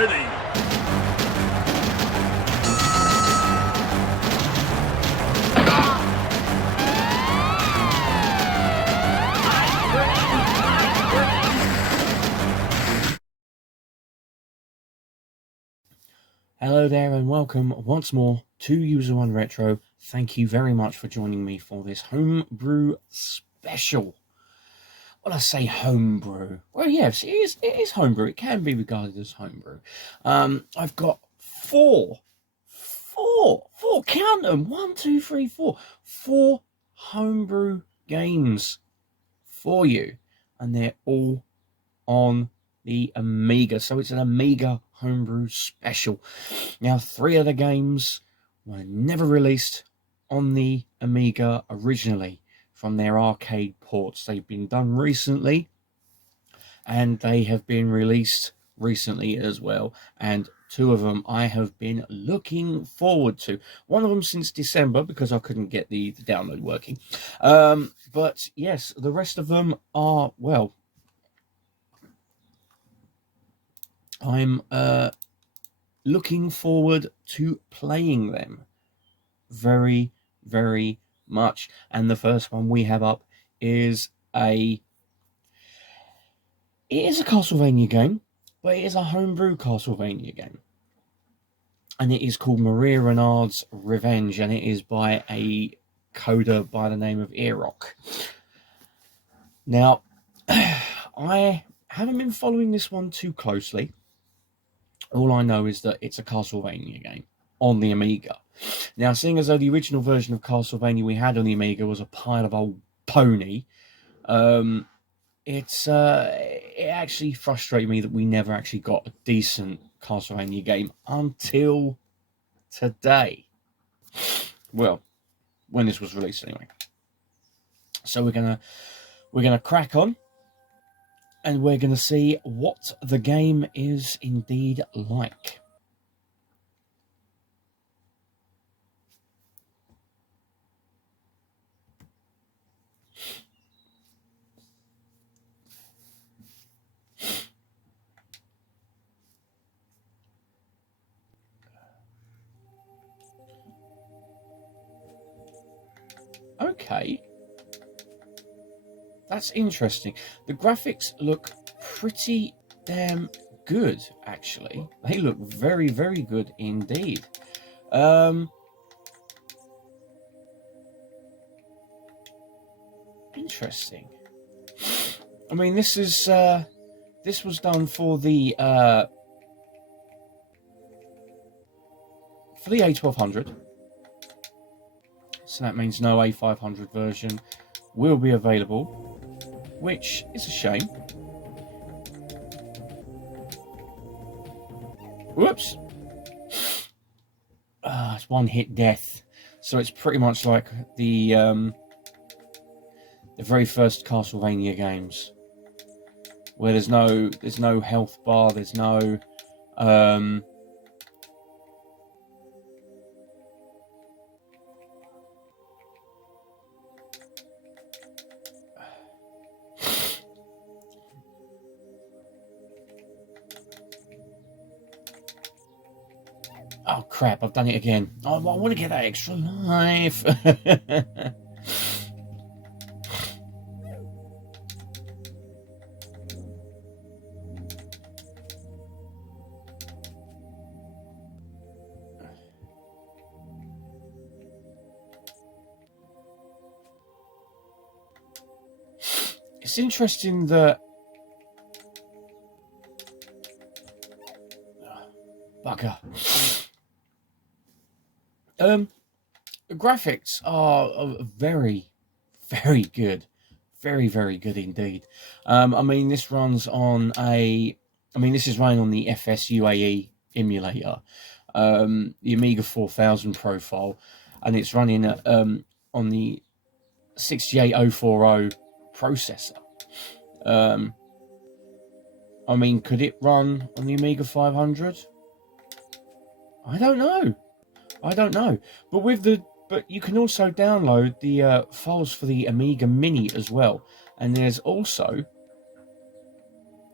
ready. Hello there and welcome once more to User One Retro. Thank you very much for joining me for this homebrew special. Well, I say homebrew. Well, yes, it is homebrew. It can be regarded as homebrew. I've got four, count them, 1, 2, 3, 4, 4 homebrew games for you. And they're all on the Amiga. So it's an Amiga homebrew special. Now, 3 of the games were never released on the Amiga originally from their arcade ports. They've been done recently and they have been released recently as well. And 2 of them I have been looking forward to. One of them since December because I couldn't get the download working. But yes, the rest of them are, well, I'm looking forward to playing them very, very much. And the first one we have up is it is a Castlevania game, but it is a homebrew Castlevania game. And it is called Maria Renard's Revenge, and it is by a coder by the name of Erock. Now, I haven't been following this one too closely. All I know is that it's a Castlevania game on the Amiga. Now, seeing as though the original version of Castlevania we had on the Amiga was a pile of old pony, it actually frustrated me that we never actually got a decent Castlevania game until today. Well, when this was released anyway. So we're gonna crack on, and we're gonna see what the game is indeed like. Okay, that's interesting. The graphics look pretty damn good, actually. They look very, very good indeed. Interesting. I mean, this was done for the A1200. So that means no A500 version will be available, which is a shame. Whoops. It's one hit death. So it's pretty much like the very first Castlevania games, where there's no health bar, there's no oh crap, I've done it again. I want to get that extra life. It's interesting that bugger. The graphics are very, very good. Very, very good indeed. I mean, this runs on this is running on the FSUAE emulator, the Amiga 4000 profile, and it's running on the 68040 processor. I mean, could it run on the Amiga 500? I don't know. But you can also download the files for the Amiga Mini as well. And there's also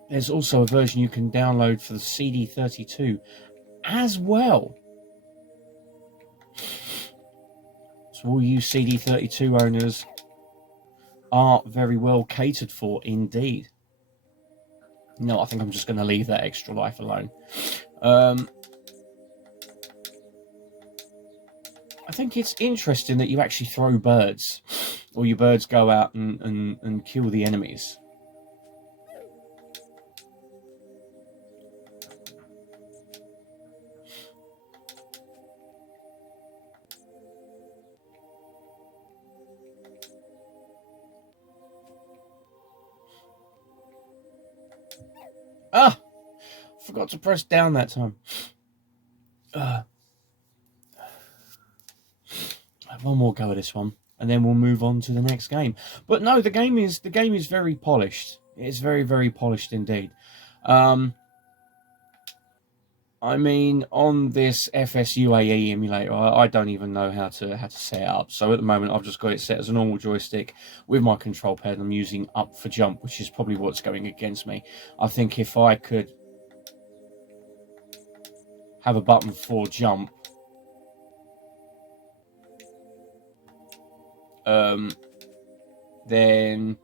there's also a version you can download for the CD32 as well. So all you CD32 owners are very well catered for indeed. No, I think I'm just going to leave that extra life alone. I think it's interesting that you actually throw birds, or your birds go out and kill the enemies. Ah! Forgot to press down that time. One more go at this one, and then we'll move on to the next game. But no, the game is very polished. It's very, very polished indeed. I mean, on this FSUAE emulator, I don't even know how to set it up. So at the moment, I've just got it set as a normal joystick with my control pad. I'm using up for jump, which is probably what's going against me. I think if I could have a button for jump, then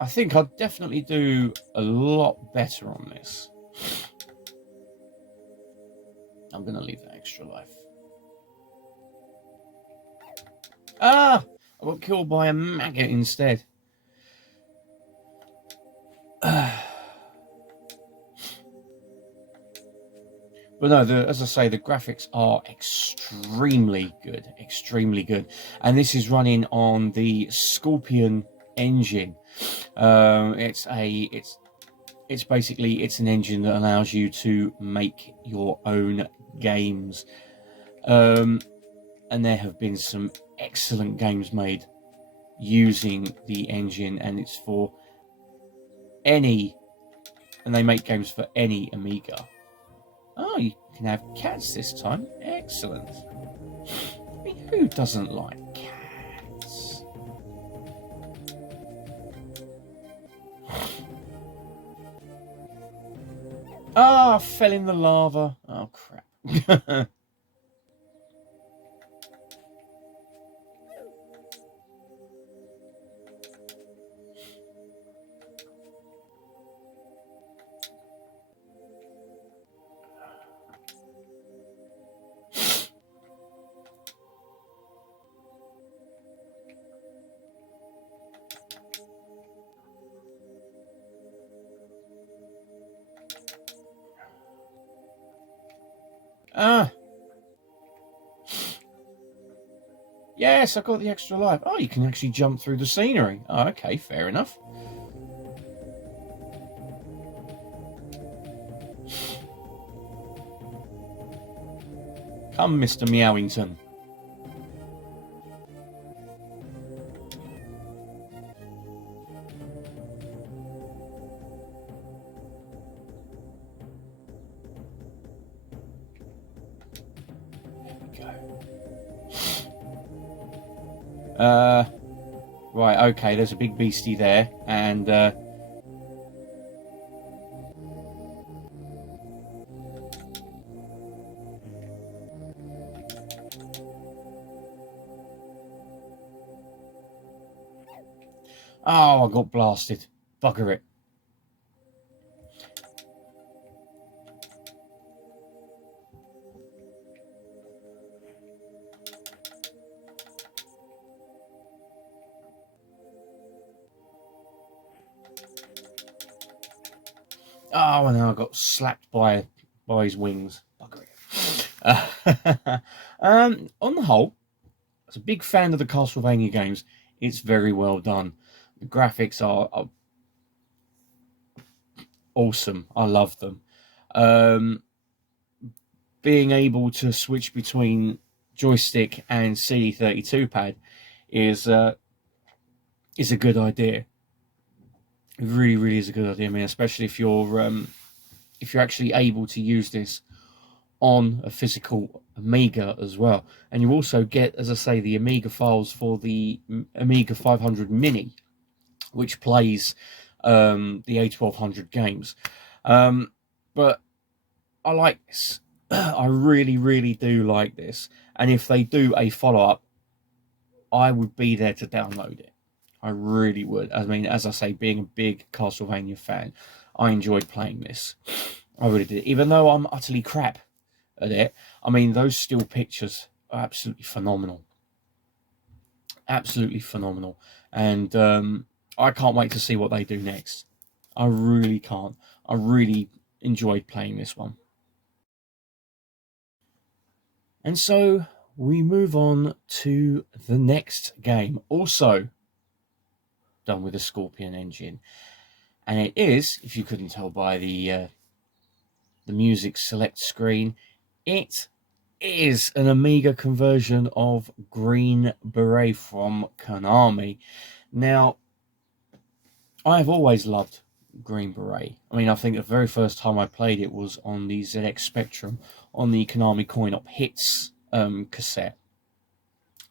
I think I'd definitely do a lot better on this. I'm going to leave that extra life. Ah! I got killed by a maggot instead. But no, as I say, the graphics are extremely good, and this is running on the Scorpion engine. It's basically an engine that allows you to make your own games, and there have been some excellent games made using the engine, and it's for any, and they make games for any Amiga. Oh, you can have cats this time. Excellent. I mean, who doesn't like cats? Ah, I fell in the lava. Oh, crap. Ah. Yes, I got the extra life. Oh, you can actually jump through the scenery. Oh, okay, fair enough. Come, Mr. Meowington. Right, okay, there's a big beastie there, and oh, I got blasted. Bugger it. Oh, and I got slapped by his wings. Bugger it. On the whole, as a big fan of the Castlevania games, it's very well done. The graphics are awesome. I love them. Being able to switch between joystick and CD32 pad is a good idea. It really, really is a good idea. I mean, especially if you're actually able to use this on a physical Amiga as well, and you also get, as I say, the Amiga files for the Amiga 500 Mini, which plays the A1200 games. But I like this. I really, really do like this. And if they do a follow-up, I would be there to download it. I really would. I mean, as I say, being a big Castlevania fan, I enjoyed playing this. I really did. Even though I'm utterly crap at it, I mean, those still pictures are absolutely phenomenal. Absolutely phenomenal. And I can't wait to see what they do next. I really can't. I really enjoyed playing this one. And so we move on to the next game, also done with a Scorpion engine. And it is, if you couldn't tell by the music select screen, it is an Amiga conversion of Green Beret from Konami. Now, I've always loved Green Beret. I mean, I think the very first time I played it was on the ZX Spectrum on the Konami Coin-Op Hits cassette.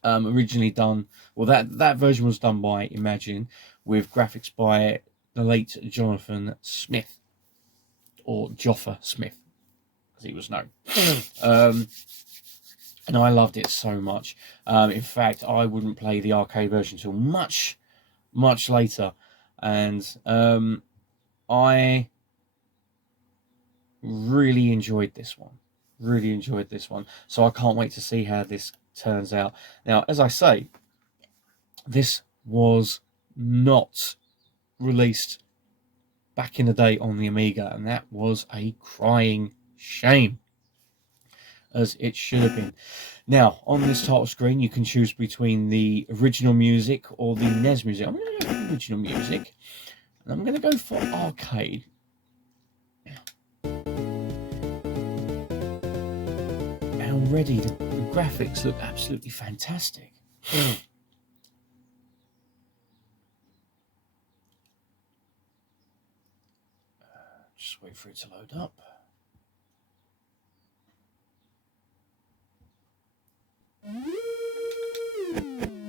Originally done, well, that version was done by Imagine with graphics by the late Jonathan Smith, or Joffa Smith, as he was known. And I loved it so much. In fact, I wouldn't play the arcade version until much, much later. And I really enjoyed this one. Really enjoyed this one. So I can't wait to see how this turns out. Now, as I say, this was not released back in the day on the Amiga, and that was a crying shame, as it should have been. Now, on this title screen, you can choose between the original music or the NES music. I'm going to go for original music, and I'm going to go for arcade. And already the graphics look absolutely fantastic. Just wait for it to load up.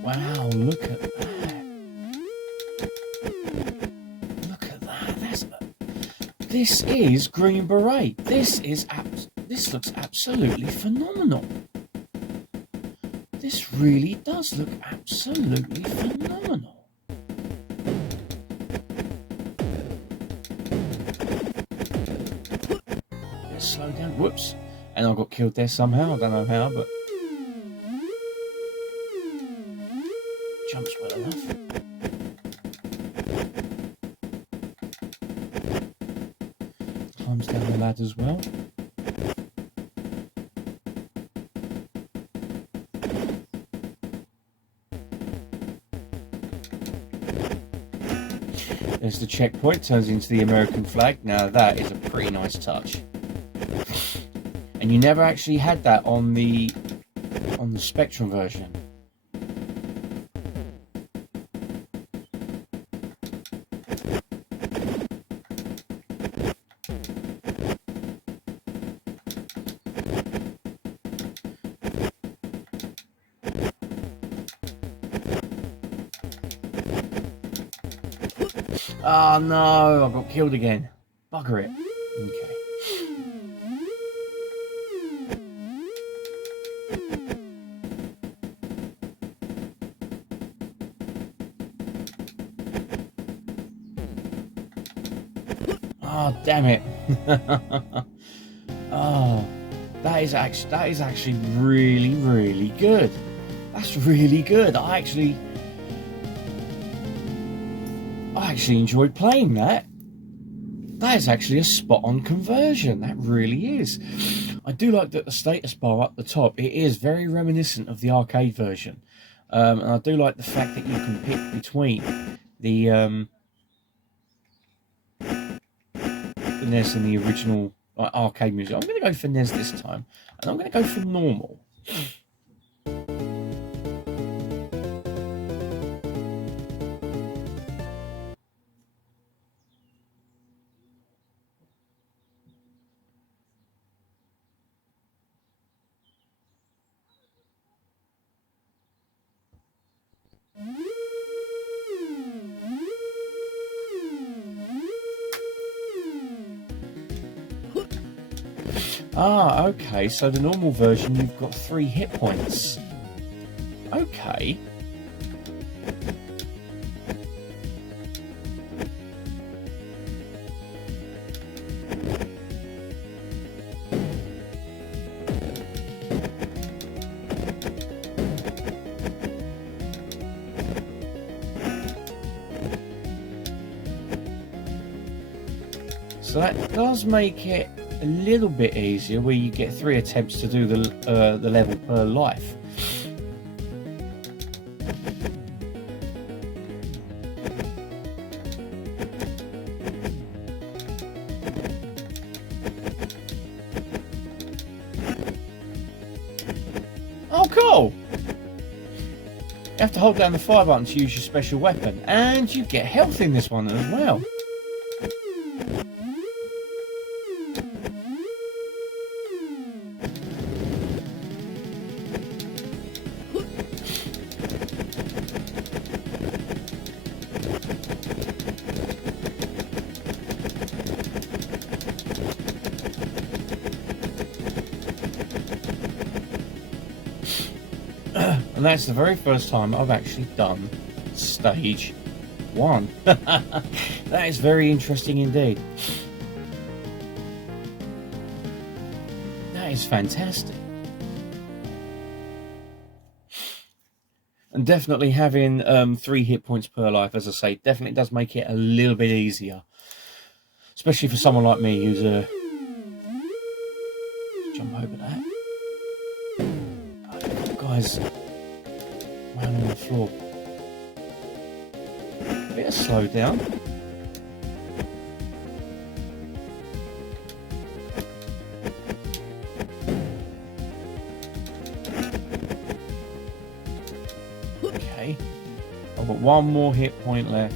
Wow, look at that. Look at that. This is Green Beret. This looks absolutely phenomenal. This really does look absolutely phenomenal. Let's slow down. Whoops. And I got killed there somehow. I don't know how, but jumps well enough. Climbs down the ladder as well. There's the checkpoint, turns into the American flag. Now that is a pretty nice touch. And you never actually had that on the Spectrum version. Oh no, I got killed again. Bugger it. Okay. Oh, damn it. Oh, that is actually really, really good. That's really good. I actually enjoyed playing that. That is actually a spot-on conversion. That really is. I do like that the status bar up the top, it is very reminiscent of the arcade version. And I do like the fact that you can pick between the NES and the original arcade music. I'm going to go for NES this time, and I'm going to go for normal. Ah, okay, so the normal version you've got 3 hit points. Okay. So that does make it a little bit easier, where you get 3 attempts to do the level per life. Oh, cool! You have to hold down the fire button to use your special weapon, and you get health in this one as well. And that's the very first time I've actually done stage 1. That is very interesting indeed. That is fantastic. And definitely having 3 hit points per life, as I say, definitely does make it a little bit easier. Especially for someone like me who's a... Jump over that. Oh, guys, man on the floor. Bit of slow down. Okay, I've got 1 more hit point left.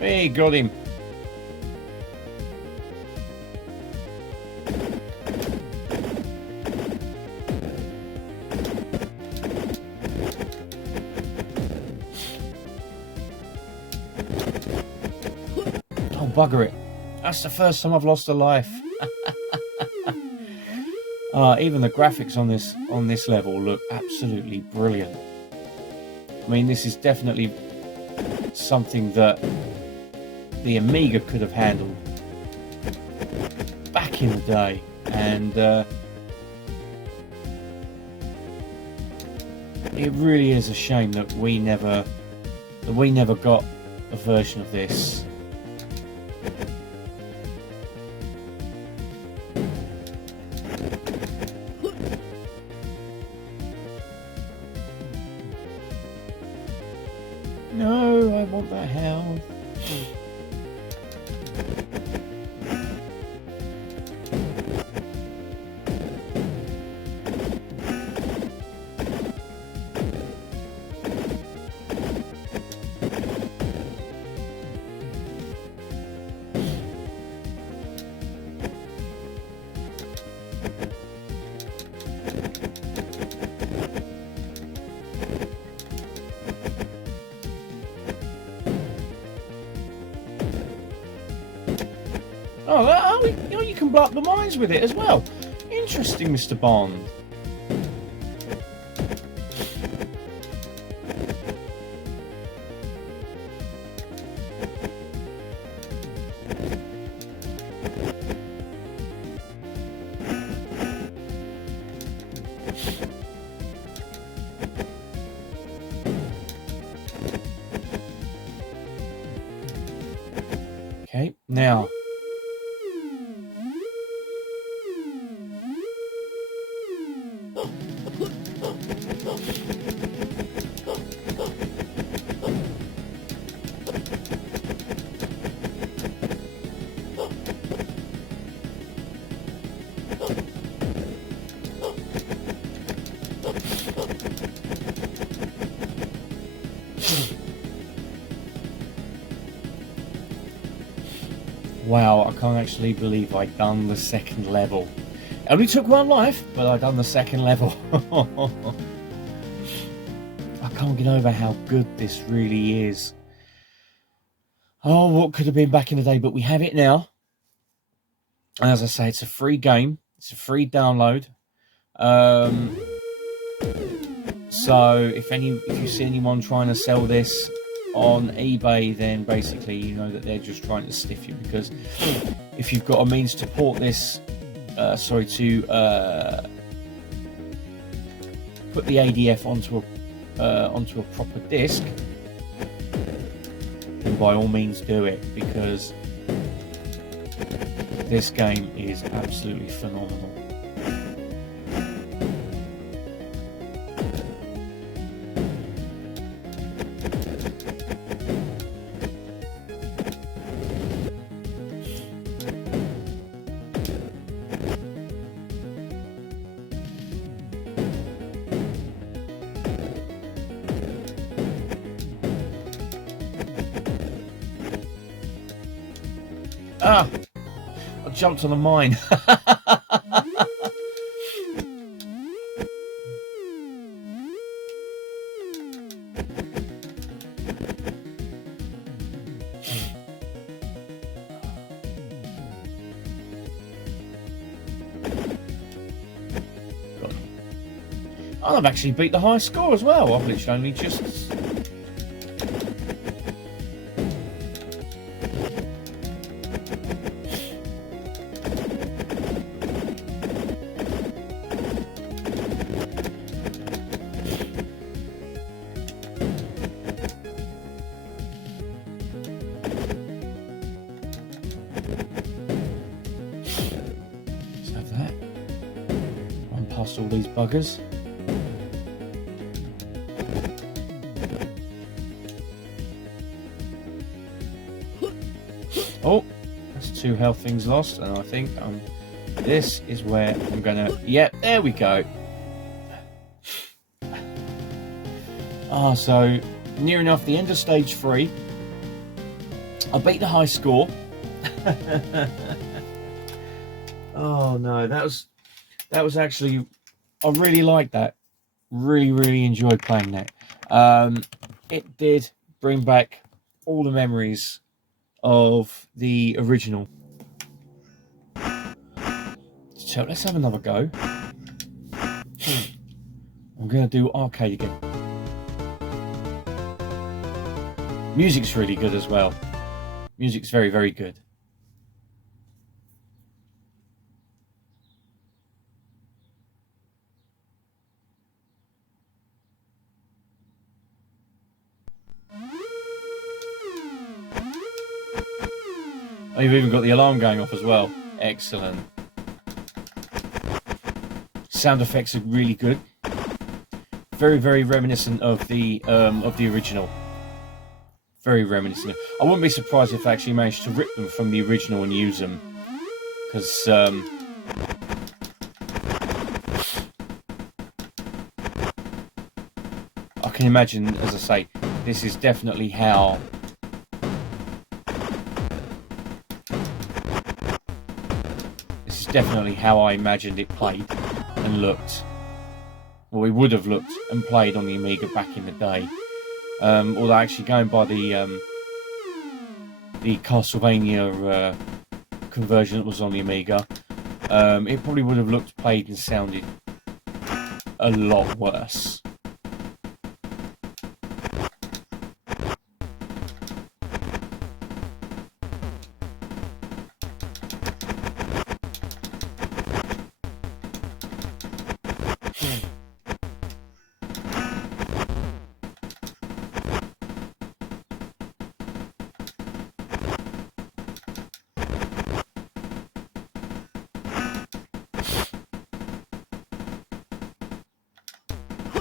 Hey, got him. Oh, bugger it. That's the first time I've lost a life. Even the graphics on this level look absolutely brilliant. I mean, this is definitely something that the Amiga could have handled back in the day, and it really is a shame that we never got a version of this. No, I want that health. Oh, you can blow up the mines with it as well. Interesting, Mr. Bond. Okay, now. Wow, I can't actually believe I'd done the second level. It only took 1 life, but I'd done the second level. I can't get over how good this really is. Oh, what could have been back in the day, but we have it now. And as I say, it's a free game. It's a free download. So if you see anyone trying to sell this on eBay, then basically you know that they're just trying to stiff you, because if you've got a means to port this, put the ADF onto a proper disc, then by all means do it, because this game is absolutely phenomenal. Ah! I jumped on a mine. Oh, I've actually beat the high score as well. I've literally only just... Let's have that. Run past all these buggers. Oh, that's 2 health things lost, and I think this is where I'm gonna... Yep, there we go. So near enough the end of stage 3. I beat the high score. Oh no, that was actually... I really liked that. Really enjoyed playing that. It did bring back all the memories of the original. So let's have another go. I'm going to do arcade again. Music's really good as well. Music's very good. Oh, you've even got the alarm going off as well. Excellent. Sound effects are really good. Very reminiscent of the original. Very reminiscent. I wouldn't be surprised if they actually managed to rip them from the original and use them, because I can imagine, as I say, this is definitely how I imagined it played and looked. Well, it would have looked and played on the Amiga back in the day. Although actually going by the Castlevania conversion that was on the Amiga, it probably would have looked, played and sounded a lot worse.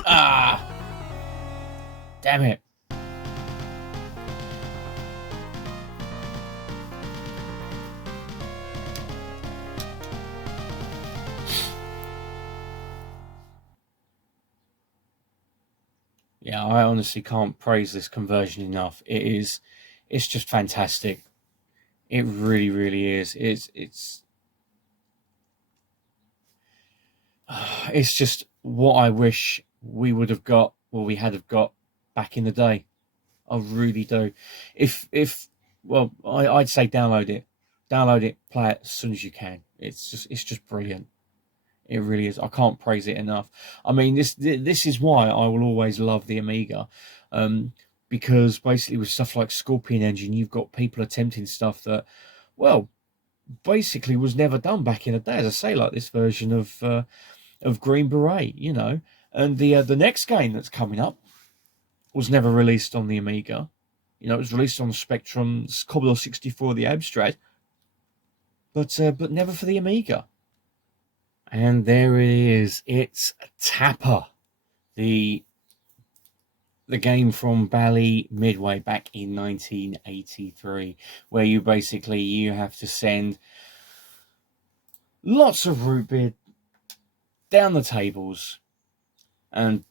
Ah! Damn it. Yeah, I honestly can't praise this conversion enough. It's just fantastic. It really is. It's just what I wish we would have got, or we had have got back in the day. I really do. Well, I'd say download it, play it as soon as you can. It's just brilliant. It really is. I can't praise it enough. I mean, this is why I will always love the Amiga, because basically with stuff like Scorpion Engine, you've got people attempting stuff that, well, basically was never done back in the day. As I say, like this version of Green Beret, you know, and the next game that's coming up was never released on the Amiga. You know, it was released on the Spectrum's Commodore 64, the Abstract, but never for the Amiga. And there it is. It's Tapper, the game from Bally Midway back in 1983, where you have to send lots of root beer down the tables and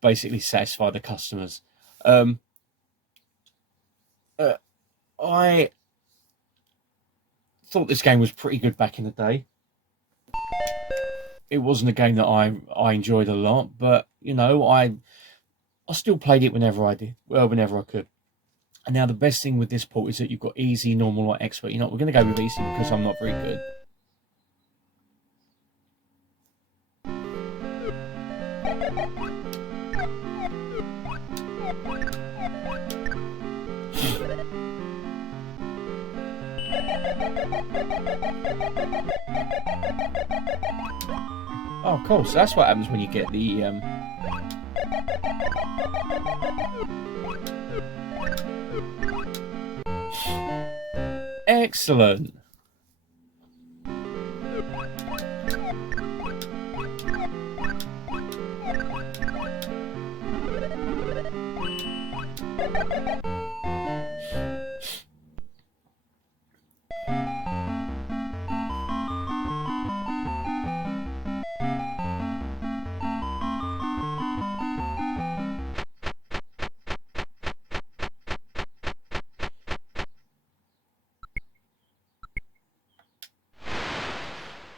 basically satisfy the customers. I thought this game was pretty good back in the day. It wasn't a game that I enjoyed a lot, but you know, I still played it whenever I could. And now the best thing with this port is that you've got easy, normal, or expert. You know, we're going to go with easy because I'm not very good. Oh, cool. So that's what happens when you get the Excellent.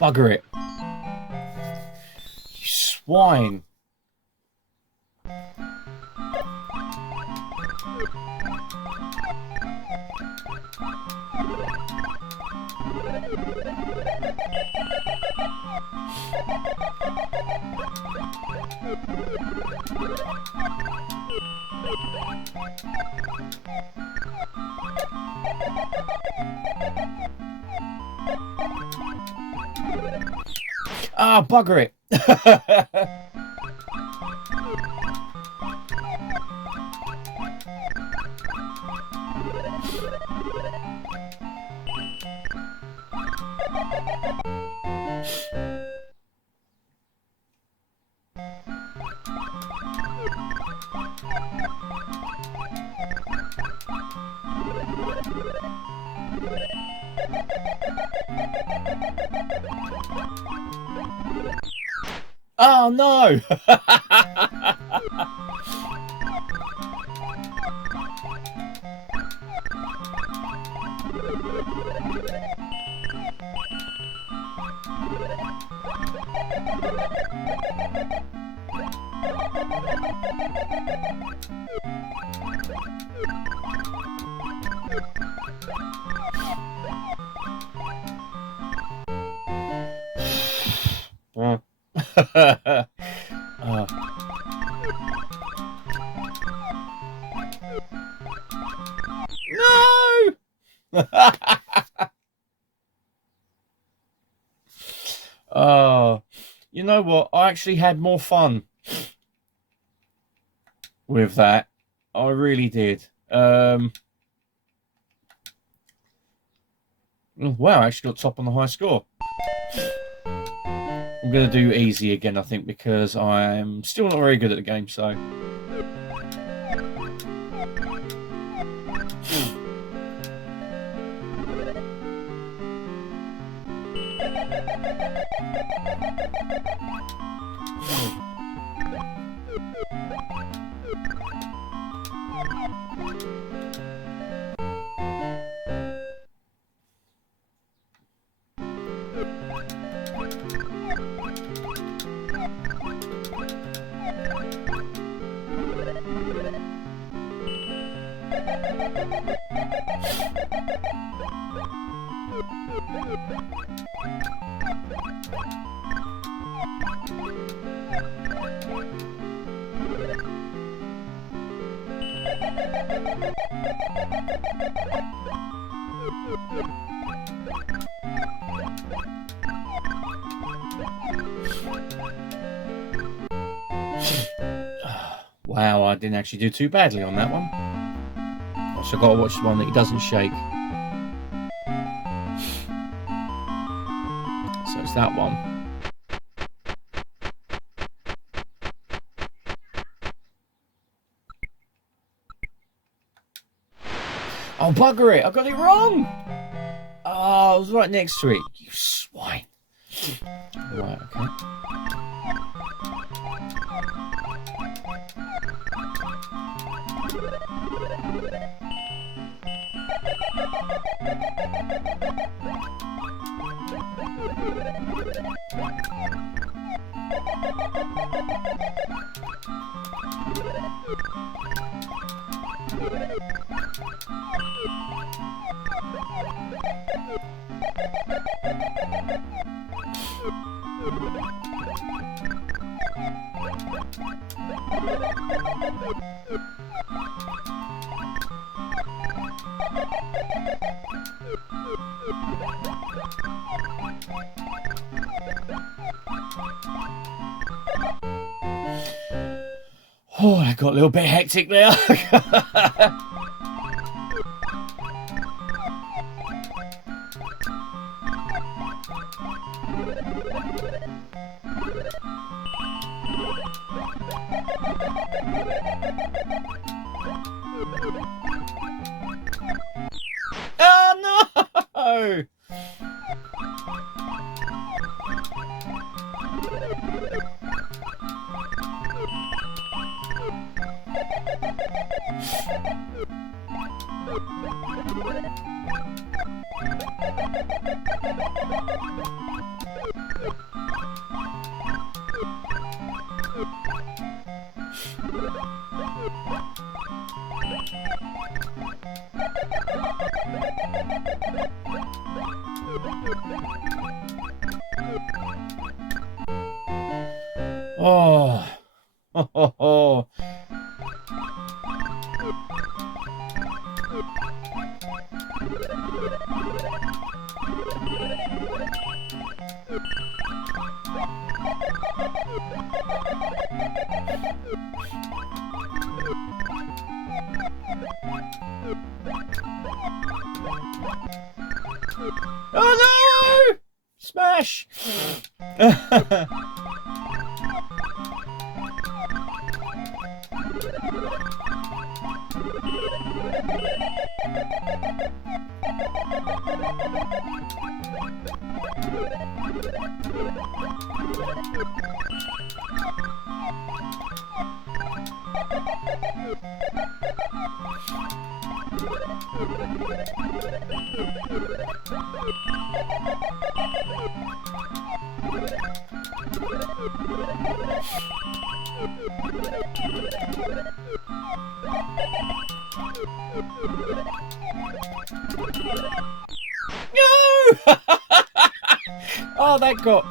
Bugger it. You swine. Ah, bugger it. Oh no! No! You know what? I actually had more fun with that. I really did. Wow, I actually got top on the high score. I'm going to do easy again, I think, because I'm still not very good at the game, so... Wow, I didn't actually do too badly on that one. So I've got to watch the one that he doesn't shake. So it's that one. Oh, bugger it! I got it wrong! Oh, I was right next to it. You swine. Right, okay. Oh, that got a little bit hectic there. Oh no! Oh, oh. Oh no! Smash! No! Oh, that got...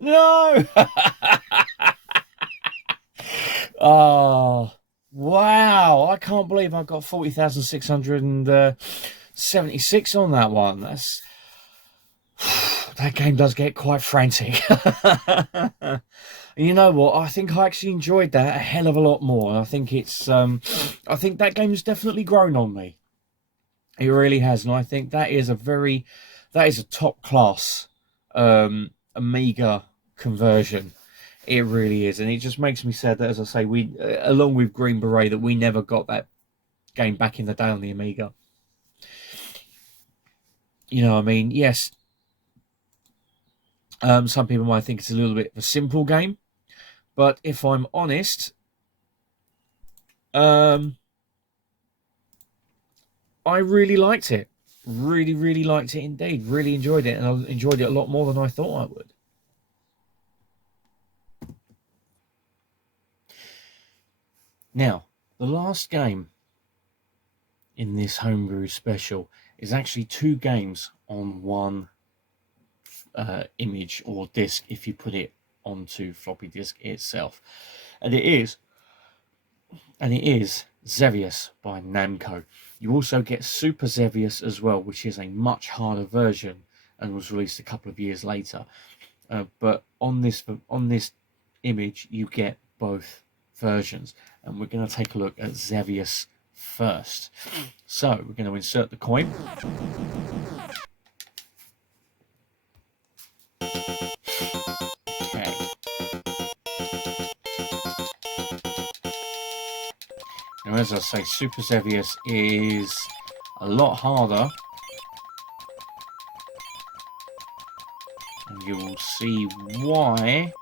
No! Oh, wow. I can't believe I got 40,676 on that one. That's... That game does get quite frantic. You know what? I think I actually enjoyed that a hell of a lot more. I think it's... I think that game's definitely grown on me. It really has. And I think that is a very... That is a top class Amiga conversion. It really is, and it just makes me sad that, as I say, we, along with Green Beret, that we never got that game back in the day on the Amiga. You know, I mean, yes, some people might think it's a little bit of a simple game, but if I'm honest, I really liked it. Really, really liked it indeed. Really enjoyed it, and I enjoyed it a lot more than I thought I would. Now, the last game in this homebrew special is actually 2 games on one image or disk if you put it onto floppy disk itself, and it is Xevious by Namco. You also get Super Xevious as well, which is a much harder version and was released a couple of years later. But on this image, you get both versions, and we're going to take a look at Xevious first. So we're going to insert the coin. Okay. Now, as I say, Super Xevious is a lot harder, and you will see why.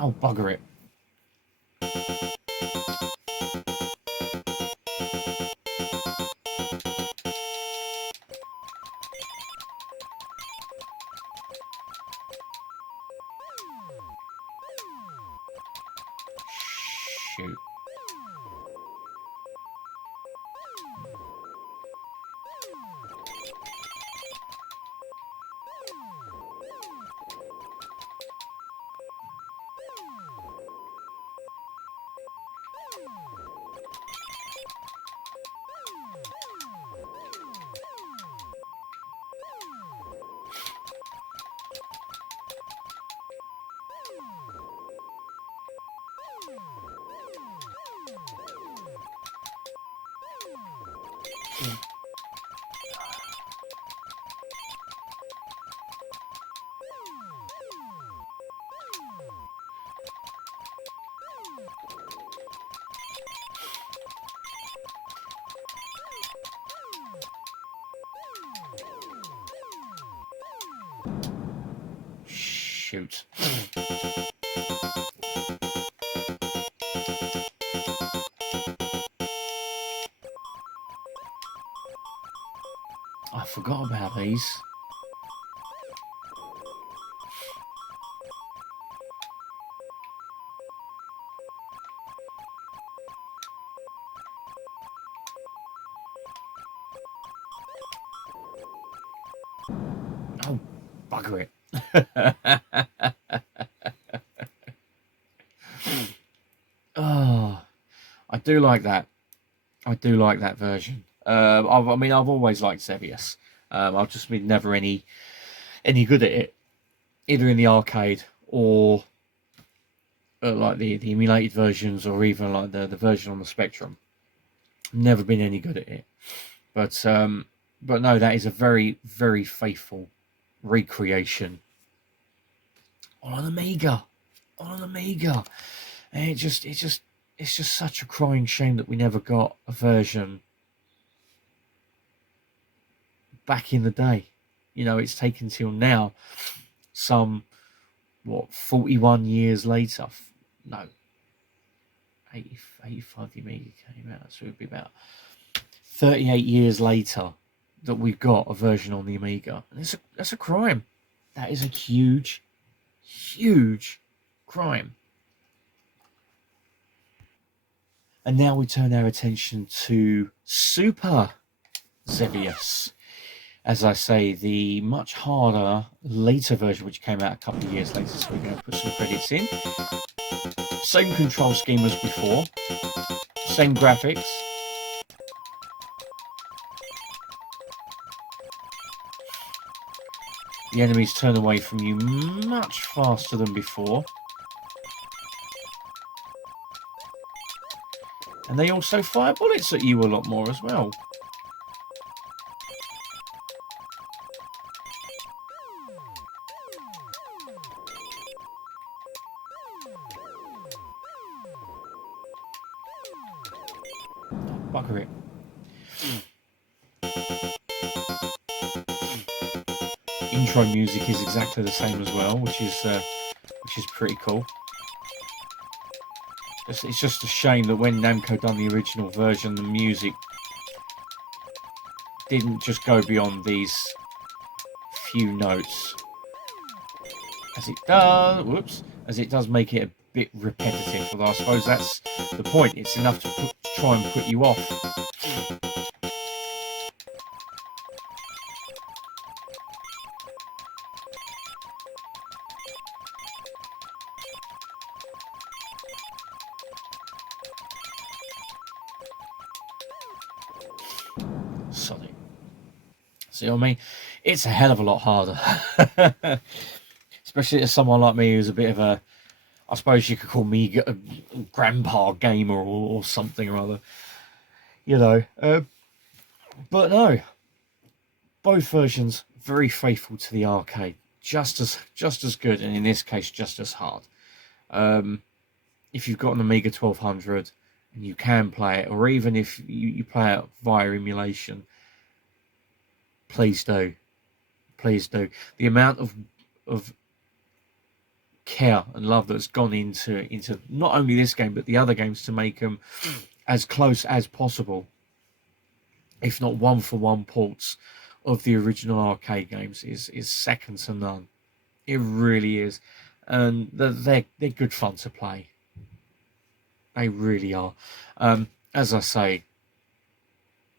Oh, bugger it. Shoot. Shoot. I forgot about these. Oh, bugger it. Oh, I do like that. I do like that version. I mean, I've always liked Xevious. I've just been never any good at it, either in the arcade or like the emulated versions, or even like the version on the Spectrum. Never been any good at it. But no, that is a very, very faithful recreation on an Amiga. On an Amiga. And it's just such a crying shame that we never got a version back in the day. You know, it's taken till now, some, 41 years later. No, 85 the Amiga came out, so it would be about 38 years later that we've got a version on the Amiga. And that's a crime. That is a huge, huge crime. And now we turn our attention to Super Zevious. As I say, the much harder later version, which came out a couple of years later, so we're going to put some credits in. Same control scheme as before, same graphics. The enemies turn away from you much faster than before. And they also fire bullets at you a lot more as well. Bugger it. Intro music is exactly the same as well, which is pretty cool. It's just a shame that when Namco done the original version, the music didn't just go beyond these few notes, as it does make it a bit repetitive. Although I suppose that's the point. It's enough to try and put you off. Sorry. See what I mean? It's a hell of a lot harder. Especially to someone like me who's a bit of a, I suppose you could call me a grandpa gamer or something or other. You know. But no. Both versions very faithful to the arcade. Just as good, and in this case just as hard. If you've got an Amiga 1200 and you can play it, or even if you play it via emulation, please do. Please do. The amount of care and love that's gone into not only this game but the other games to make them as close as possible, if not one-for-one ports of the original arcade games, is second to none. It really is, and they're good fun to play. They really are. As I say,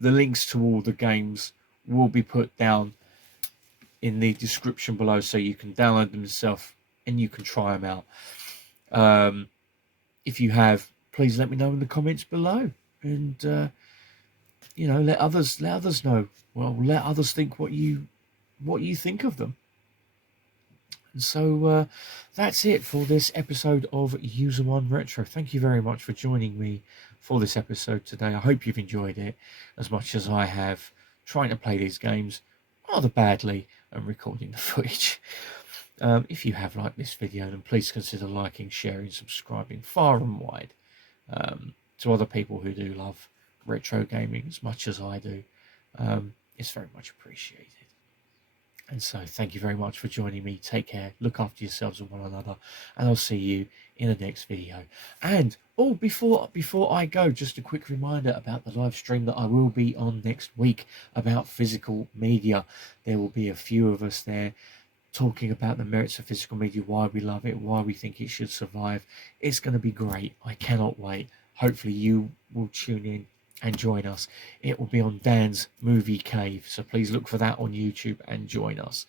the links to all the games will be put down in the description below, so you can download them yourself and you can try them out. If you have, please let me know in the comments below, and you know, let others know. Well, let others think what you think of them. And so that's it for this episode of User One Retro. Thank you very much for joining me for this episode today. I hope you've enjoyed it as much as I have, trying to play these games rather badly and recording the footage. If you have liked this video, then please consider liking, sharing, subscribing far and wide to other people who do love retro gaming as much as I do. It's very much appreciated. And so thank you very much for joining me. Take care, look after yourselves and one another, and I'll see you in the next video. And before I go, just a quick reminder about the live stream that I will be on next week about physical media. There will be a few of us there talking about the merits of physical media, why we love it, why we think it should survive. It's going to be great. I cannot wait. Hopefully you will tune in and join us. It will be on Dan's Movie Cave, so please look for that on YouTube and join us.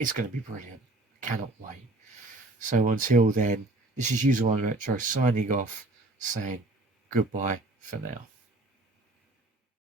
It's going to be brilliant. I cannot wait. So until then, this is User One Retro signing off, saying goodbye for now.